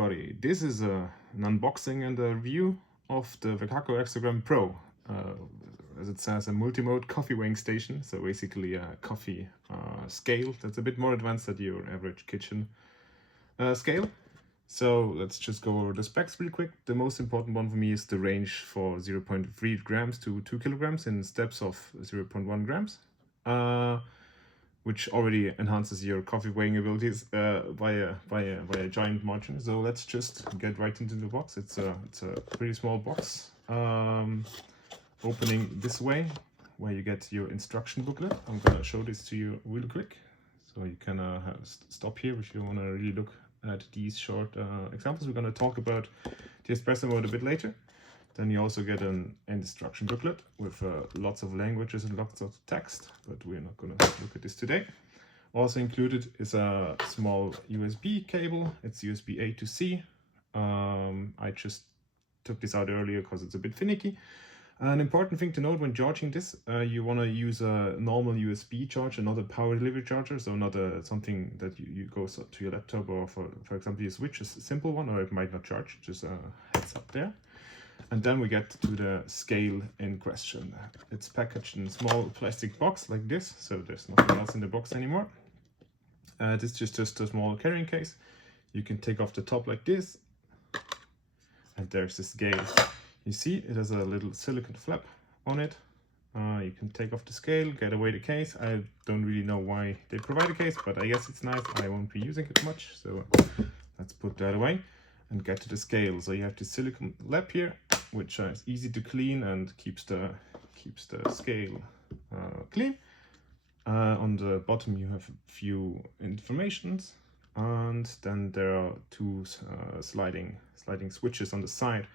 everybody, this is an unboxing and a review of the Wacaco Exagram Pro. As it says, a multi-mode coffee weighing station, so basically a coffee scale that's a bit more advanced than your average kitchen scale. So let's just go over the specs real quick. The most important one for me is the range for 0.3 grams to 2 kilograms in steps of 0.1 grams. Which already enhances your coffee weighing abilities by a giant margin. So let's just get right into the box. It's a pretty small box. Opening this way, where you get your instruction booklet. I'm gonna show this to you real quick, so you can stop here if you want to really look at these short examples. We're gonna talk about the espresso mode a bit later. Then you also get an instruction booklet with lots of languages and lots of text, but we're not going to look at this today. Also included is a small USB cable. It's USB A to C. I just took this out earlier because it's a bit finicky. An important thing to note when charging this, you want to use a normal USB charger, not a power delivery charger, so not something that you go to your laptop, or for example your Switch is a simple one, or it might not charge, just a heads up there. And then we get to the scale in question. It's packaged in a small plastic box like this, so there's nothing else in the box anymore. This is just a small carrying case. You can take off the top like this, and there's the scale. You see it has a little silicone flap on it. You can take off the scale, get away the case. I don't really know why they provide a case, but I guess it's nice. I won't be using it much, so let's put that away and get to the scale. So you have the silicone lap here, which is easy to clean and keeps the scale clean. On the bottom you have a few informations, and then there are two sliding switches on the side.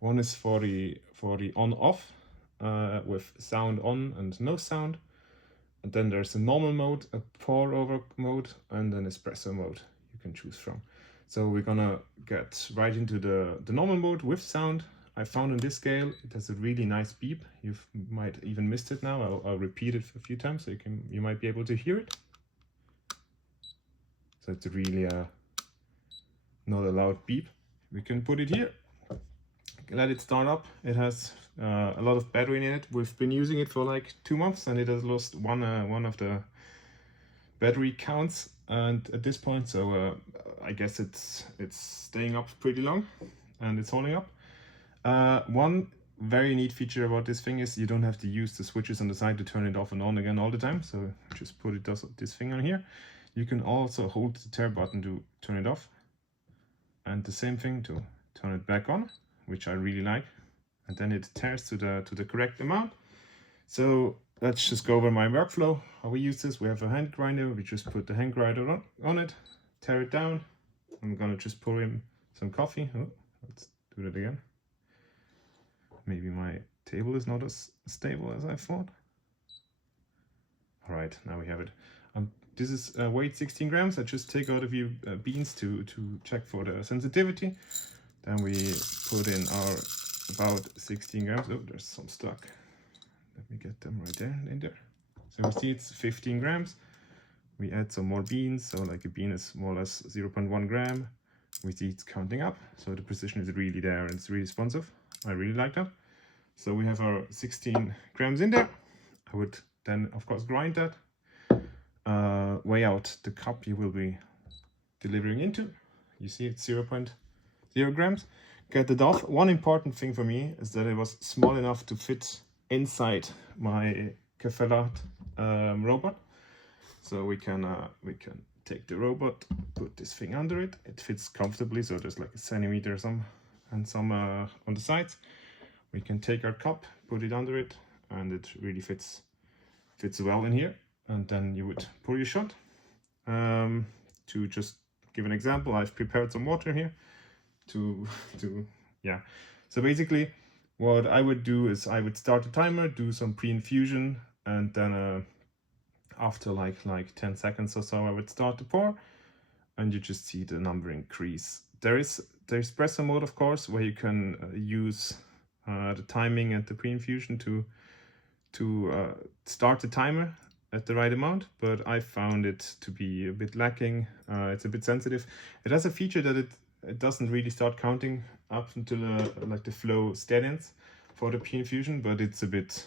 One is for the on-off with sound on and no sound, and then there's a normal mode, a pour over mode, and an espresso mode you can choose from. So we're gonna get right into the normal mode with sound. I found on this scale it has a really nice beep. You might even missed it now. I'll repeat it a few times so you might be able to hear it. So it's really not a loud beep. We can put it here. Let it start up. It has a lot of battery in it. We've been using it for like 2 months, and it has lost one of the battery counts and at this point, so I guess it's staying up pretty long and it's holding up. One very neat feature about this thing is you don't have to use the switches on the side to turn it off and on again all the time, so just put this thing on here. You can also hold the tare button to turn it off, and the same thing to turn it back on, which I really like, and then it tares to the correct amount. So let's just go over my workflow, how we use this. We have a hand grinder. We just put the hand grinder on it, tear it down. I'm gonna just pour in some coffee. Oh, let's do that again. Maybe my table is not as stable as I thought. All right, now we have it. This is weight 16 grams. I just take out a few beans to check for the sensitivity. Then we put in our about 16 grams. Oh, there's some stuck. Let me get them right there in there. So we see it's 15 grams. We add some more beans, so like a bean is more or less 0.1 gram. We see it's counting up, so the precision is really there and it's really responsive. I really like that. So we have our 16 grams in there. I would then of course grind that, weigh out the cup you will be delivering into. You see it's 0.0 grams. Get it off. One important thing for me is that it was small enough to fit inside my cafe latte robot. So we can take the robot, put this thing under it. It fits comfortably, so there's like a centimeter or some on the sides. We can take our cup, put it under it, and it really fits well in here. And then you would pour your shot. To just give an example, I've prepared some water here yeah. So basically what I would do is I would start the timer, do some pre-infusion, and then after like 10 seconds or so I would start the pour, and you just see the number increase. There is the espresso mode, of course, where you can use the timing and the pre-infusion to start the timer at the right amount, but I found it to be a bit lacking. It's a bit sensitive. It has a feature that it doesn't really start counting up until like the flow steadies for the P infusion, but it's a bit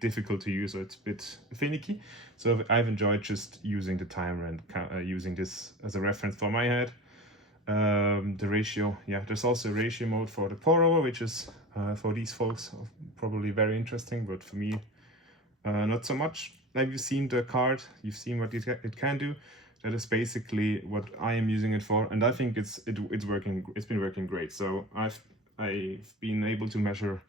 difficult to use, so it's a bit finicky. So I've enjoyed just using the timer and using this as a reference for my head. The ratio, yeah, there's also a ratio mode for the pour over, which is for these folks probably very interesting, but for me not so much. Like you've seen the card, you've seen what it can do. That is basically what I am using it for, and I think it's working. It's been working great. So I've been able to measure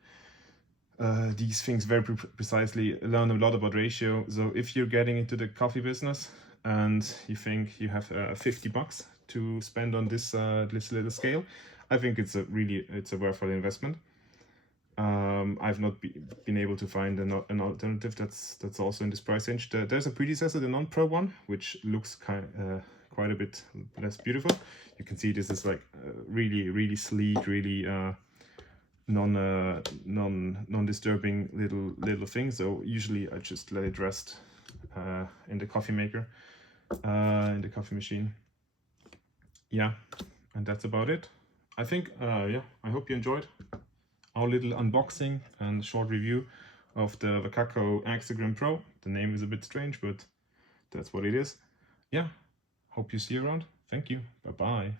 these things very precisely, learn a lot about ratio. So if you're getting into the coffee business and you think you have $50 to spend on this little scale, I think it's a worthwhile investment. I've not been able to find an alternative that's also in this price range. There's a predecessor, the non-pro one, which looks quite a bit less beautiful. You can see this is like really sleek, really non-disturbing little thing. So usually I just let it rest in the coffee maker, in the coffee machine. Yeah, and that's about it. I think yeah, I hope you enjoyed our little unboxing and short review of the Wacaco Exagram Pro. The name is a bit strange, but that's what it is. Yeah, hope you see you around. Thank you. Bye bye.